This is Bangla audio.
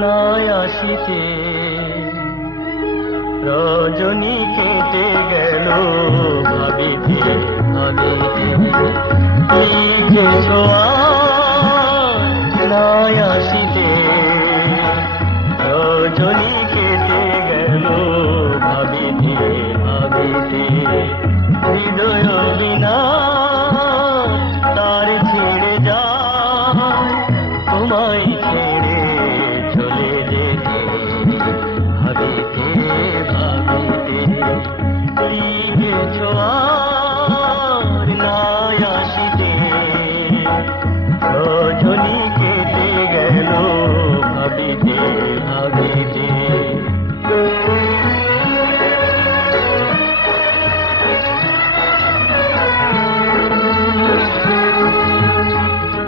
নাই আসিতে রজনী কেটে গেল ভাবিতে ভাবিতে লিখেছ নাই আসিতে রজনী কেটে গেল ভাবিতে ভাবিতে হৃদয় বিনা তার ছেড়ে যায় তোমায় ছেড়ে চলে যেতে ভাবিতে ভাবিতে লিখেছ আর নাই আসিতে রজনী